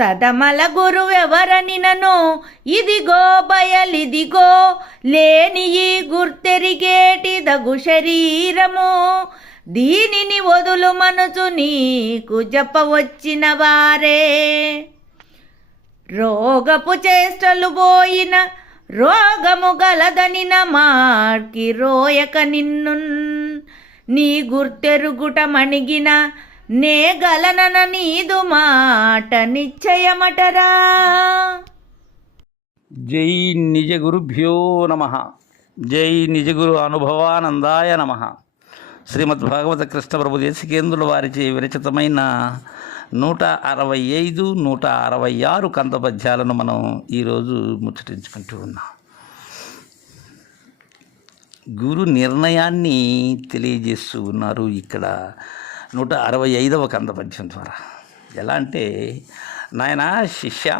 సదమల గురువెవరనినను ఇదిగో బయలిదిగో లేని ఈ గుర్తెరిగేటి దగు శరీరము. దీనిని వదులు మనసు నీకు చెప్పవచ్చిన వారే రోగపు చేష్టలు పోయిన రోగము గలదనిన మార్కి రోయక నిన్ను నీ గుర్తెరుగుట మణిగిన నే గలనన నీదు మాట నిశ్చయమటరా. జై నిజ గురుభ్యో నమ. జై నిజ గురు అనుభవానందాయ నమ. శ్రీమద్ భాగవత కృష్ణ ప్రభు దేశికేంద్రుల వారిచే విరచితమైన నూట అరవై ఐదు నూట అరవై ఆరు కంద పద్యాలను మనం ఈరోజు ముచ్చటించుకుంటూ ఉన్నాం. గురు నిర్ణయాన్ని తెలియజేస్తూ ఉన్నారు ఇక్కడ. నూట అరవై ఐదవ కంద పద్యం ద్వారా. ఎలా అంటే నాయన శిష్య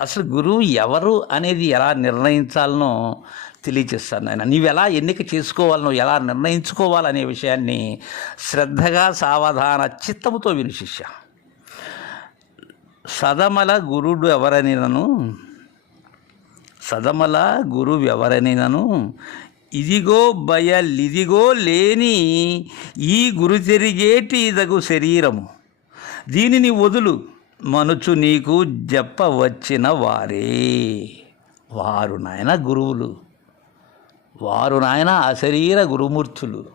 అసలు గురువు ఎవరు అనేది ఎలా నిర్ణయించాలనో తెలియచేస్తాను నాయన. నీవు ఎలా ఎన్నిక చేసుకోవాలనో ఎలా నిర్ణయించుకోవాలనే విషయాన్ని శ్రద్ధగా సావధాన చిత్తముతో విను శిష్య. సదమల గురుడు ఎవరనినను? సదమల గురువు ఎవరనినను? ఇదిగో బయలిదిగో లేని ఈ గురు తిరిగేటి ఇదగు శరీరము. దీనిని వదులు మనుచు నీకు చెప్పవచ్చిన వారే. వారు నాయన గురువులు. వారు నాయన అశరీర గురుమూర్తులు.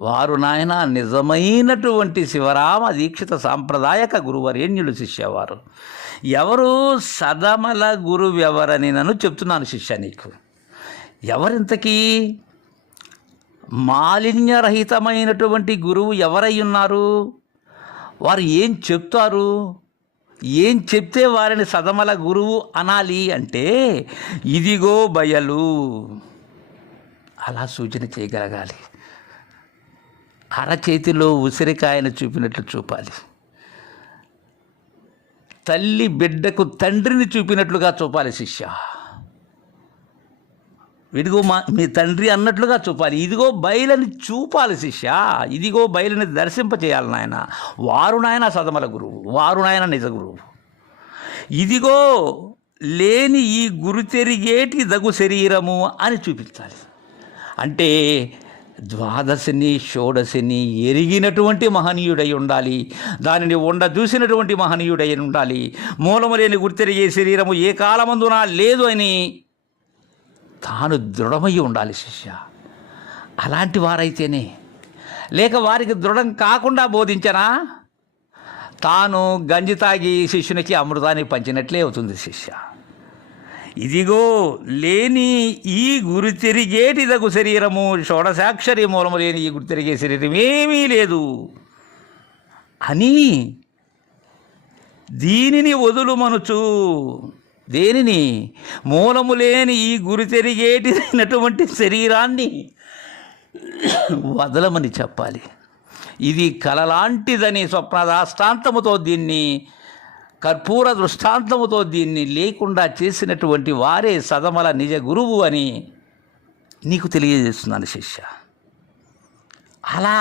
వారు నాయన నిజమైనటువంటి శివరామ దీక్షిత సాంప్రదాయక గురువరేణ్యులు శిష్యవారు. ఎవరు సదమల గురువెవరని నన్ను చెప్తున్నాను శిష్య నీకు. ఎవరింతకీ? మాలిన్యరహితమైనటువంటి గురువు ఎవరై ఉన్నారు? వారు ఏం చెప్తారు? ఏం చెప్తే వారిని సదమల గురువు అనాలి అంటే ఇదిగో బయలు. అలా సూచన చేయగలగాలి. అరచేతిలో ఉసిరికాయను చూపినట్లు చూపాలి. తల్లి బిడ్డకు తండ్రిని చూపినట్లుగా చూపాలి శిష్య. ఇదిగో మా మీ తండ్రి అన్నట్లుగా చూపాలి. ఇదిగో బయలని చూపాలి శిష్య. ఇదిగో బయలని దర్శింప చేయాలి నాయన. వారు నాయన సదమల గురువు. వారు నాయన నిజ గురువు. ఇదిగో లేని ఈ గురు తెరిగేటి దగు శరీరము అని చూపించాలి. అంటే ద్వాదశిని షోడశిని ఎరిగినటువంటి మహనీయుడై ఉండాలి. దానిని ఉండ చూసినటువంటి మహనీయుడై ఉండాలి. మూలము లేని గుర్తెరిగే శరీరము ఏ కాలమందునా లేదు అని తాను దృఢమై ఉండాలి శిష్య. అలాంటి వారైతేనే. లేక వారికి దృఢం కాకుండా బోధించనా? తాను గంజి తాగి శిష్యునికి అమృతాన్ని పంచినట్లే అవుతుంది శిష్య. ఇదిగో లేని ఈ గురి తిరిగేటిదగు శరీరము షోడశాక్షరి మూలము లేని ఈ గురి తిరిగే శరీరం ఏమీ లేదు. అని దీనిని వదులు మనుచు దేనిని? మూలము లేని ఈ గురి తెరిగేటినటువంటి శరీరాన్ని వదలమని చెప్పాలి. ఇది కలలాంటిదని స్వప్న దృష్టాంతముతో దీన్ని కర్పూర దృష్టాంతముతో దీన్ని లేకుండా చేసినటువంటి వారే సదమల నిజ గురువు అని నీకు తెలియజేస్తున్నాను శిష్య. అలా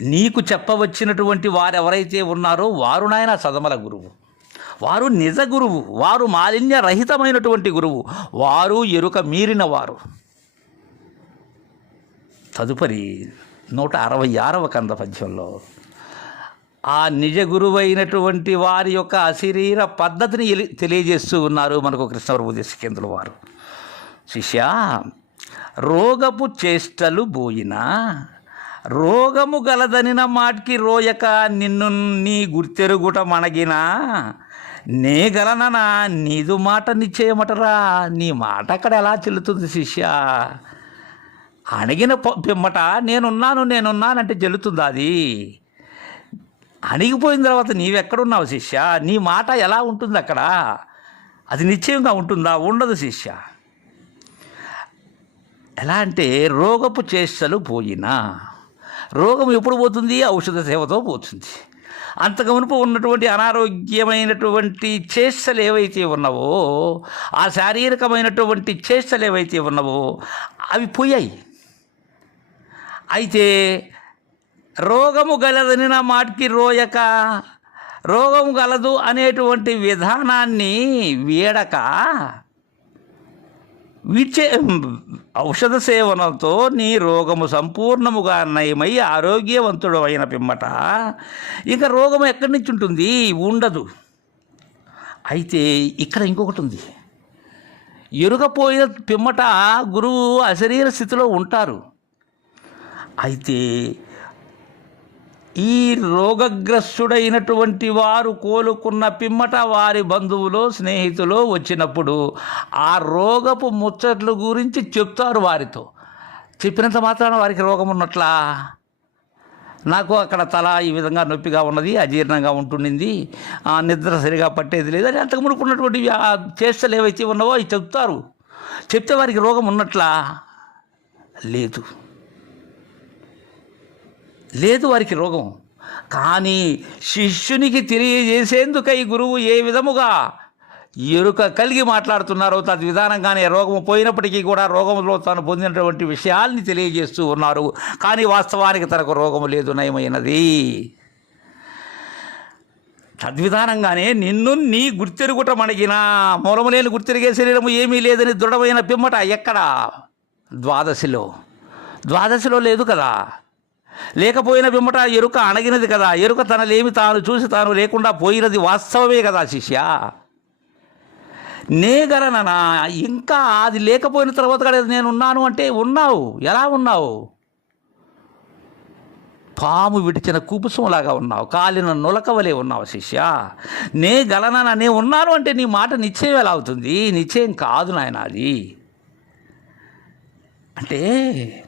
నీకు చెప్పవచ్చినటువంటి వారు ఎవరైతే ఉన్నారో వారు నాయన సదమల గురువు. వారు నిజ గురువు వారు మాలిన్య రహితమైనటువంటి గురువు వారు ఎరుక మీరిన వారు తదుపరి నూట అరవై ఆరవ కంద పద్యంలో ఆ నిజ గురువైనటువంటి వారి యొక్క అశరీర పద్ధతిని తెలియజేస్తూ ఉన్నారు మనకు కృష్ణప్రభు దేశకేంద్రుల వారు. శిష్య రోగపు చేష్టలు బోయిన రోగము గలదనిన మాటికి రోయక నిన్ను నీ గుర్తెరుగుట మనగినా నే గలననా? నీదు మాట నిశ్చయమటరా? నీ మాట అక్కడ ఎలా చెల్లుతుంది శిష్య? అణగిన పిమ్మట నేనున్నాను నేనున్నానంటే చెల్లుతుందా అది? అణిగిపోయిన తర్వాత నీవెక్కడున్నావు శిష్య? నీ మాట ఎలా ఉంటుంది అక్కడ? అది నిశ్చయంగా ఉంటుందా? ఉండదు శిష్య. ఎలా అంటే రోగపు చేష్టలు పోయినా రోగం ఎప్పుడు పోతుంది? ఔషధ సేవతో పోతుంది. అంతకు మునుపు ఉన్నటువంటి అనారోగ్యమైనటువంటి చేష్టలు ఏవైతే ఉన్నావో ఆ శారీరకమైనటువంటి చేష్టలు ఏవైతే ఉన్నావో అవి పోయాయి. అయితే రోగము గలదని నా మాటికి రోయక రోగము గలదు అనేటువంటి విధానాన్ని వీడక వీచే ఔషధ సేవనంతో నీ రోగము సంపూర్ణముగా నయమై ఆరోగ్యవంతుడు అయిన పిమ్మట. ఇక రోగం ఎక్కడి నుంచి ఉంటుంది? ఉండదు. అయితే ఇక్కడ ఇంకొకటి ఉంది. ఎరుగపోయిన పిమ్మట గురువు అశరీర స్థితిలో ఉంటారు. అయితే ఈ రోగగ్రస్తుడైనటువంటి వారు కోలుకున్న పిమ్మట వారి బంధువులు స్నేహితులు వచ్చినప్పుడు ఆ రోగపు ముచ్చట్లు గురించి చెప్తారు వారితో. చెప్పినంత మాత్రాన వారికి రోగం ఉన్నట్లా? నాకు అక్కడ తల ఈ విధంగా నొప్పిగా ఉన్నది అజీర్ణంగా ఉంటుండింది ఆ, నిద్ర సరిగా పట్టేది లేదు అని అంతకు మునుపు ఉన్నటువంటి చేష్టలు ఏవైతే ఉన్నావో అవి చెప్తారు. చెప్తే వారికి రోగం ఉన్నట్లా? లేదు. లేదు వారికి రోగం. కానీ శిష్యునికి తెలియజేసేందుకై గురువు ఏ విధముగా ఎరుక కలిగి మాట్లాడుతున్నారో తద్విధానంగానే రోగము పోయినప్పటికీ కూడా రోగంలో తాను పొందినటువంటి విషయాల్ని తెలియజేస్తూ ఉన్నారు. కానీ వాస్తవానికి తనకు రోగము లేదు నయమైనది. తద్విధానంగానే నిన్ను నీ గుర్తెరుగుట మణిగిన మూలము లేని గుర్తెరిగే శరీరము ఏమీ లేదని దృఢమైన పిమ్మట ఎక్కడ? ద్వాదశిలో. ద్వాదశిలో లేదు కదా? లేకపోయిన పిమ్మట ఎరుక అణగినది కదా. ఎరుక తనలేమి తాను చూసి తాను లేకుండా పోయినది వాస్తవమే కదా శిష్య. నేగలననా ఇంకా అది లేకపోయిన తర్వాత కూడా నేను ఉన్నాను అంటే ఉన్నావు. ఎలా ఉన్నావు? పాము విడిచిన కుపుసంలాగా ఉన్నావు. కాలిన నులకవలే ఉన్నావు శిష్య. నే గలనన నే ఉన్నాను అంటే నీ మాట నిశ్చయం ఎలా అవుతుంది? నిశ్చయం కాదు నాయన అది. అంటే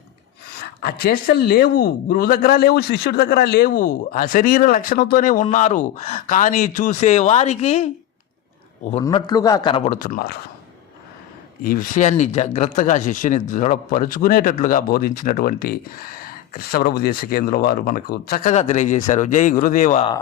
ఆ చేష్టలు లేవు గురువు దగ్గర లేవు శిష్యుడి దగ్గర లేవు. ఆ శరీర లక్షణంతోనే ఉన్నారు. కానీ చూసే వారికి ఉన్నట్లుగా కనబడుతున్నారు. ఈ విషయాన్ని జాగ్రత్తగా శిష్యుని దృఢపరుచుకునేటట్లుగా బోధించినటువంటి కృష్ణప్రభు దేశకేంద్రుల వారు మనకు చక్కగా తెలియజేశారు. జై గురుదేవా.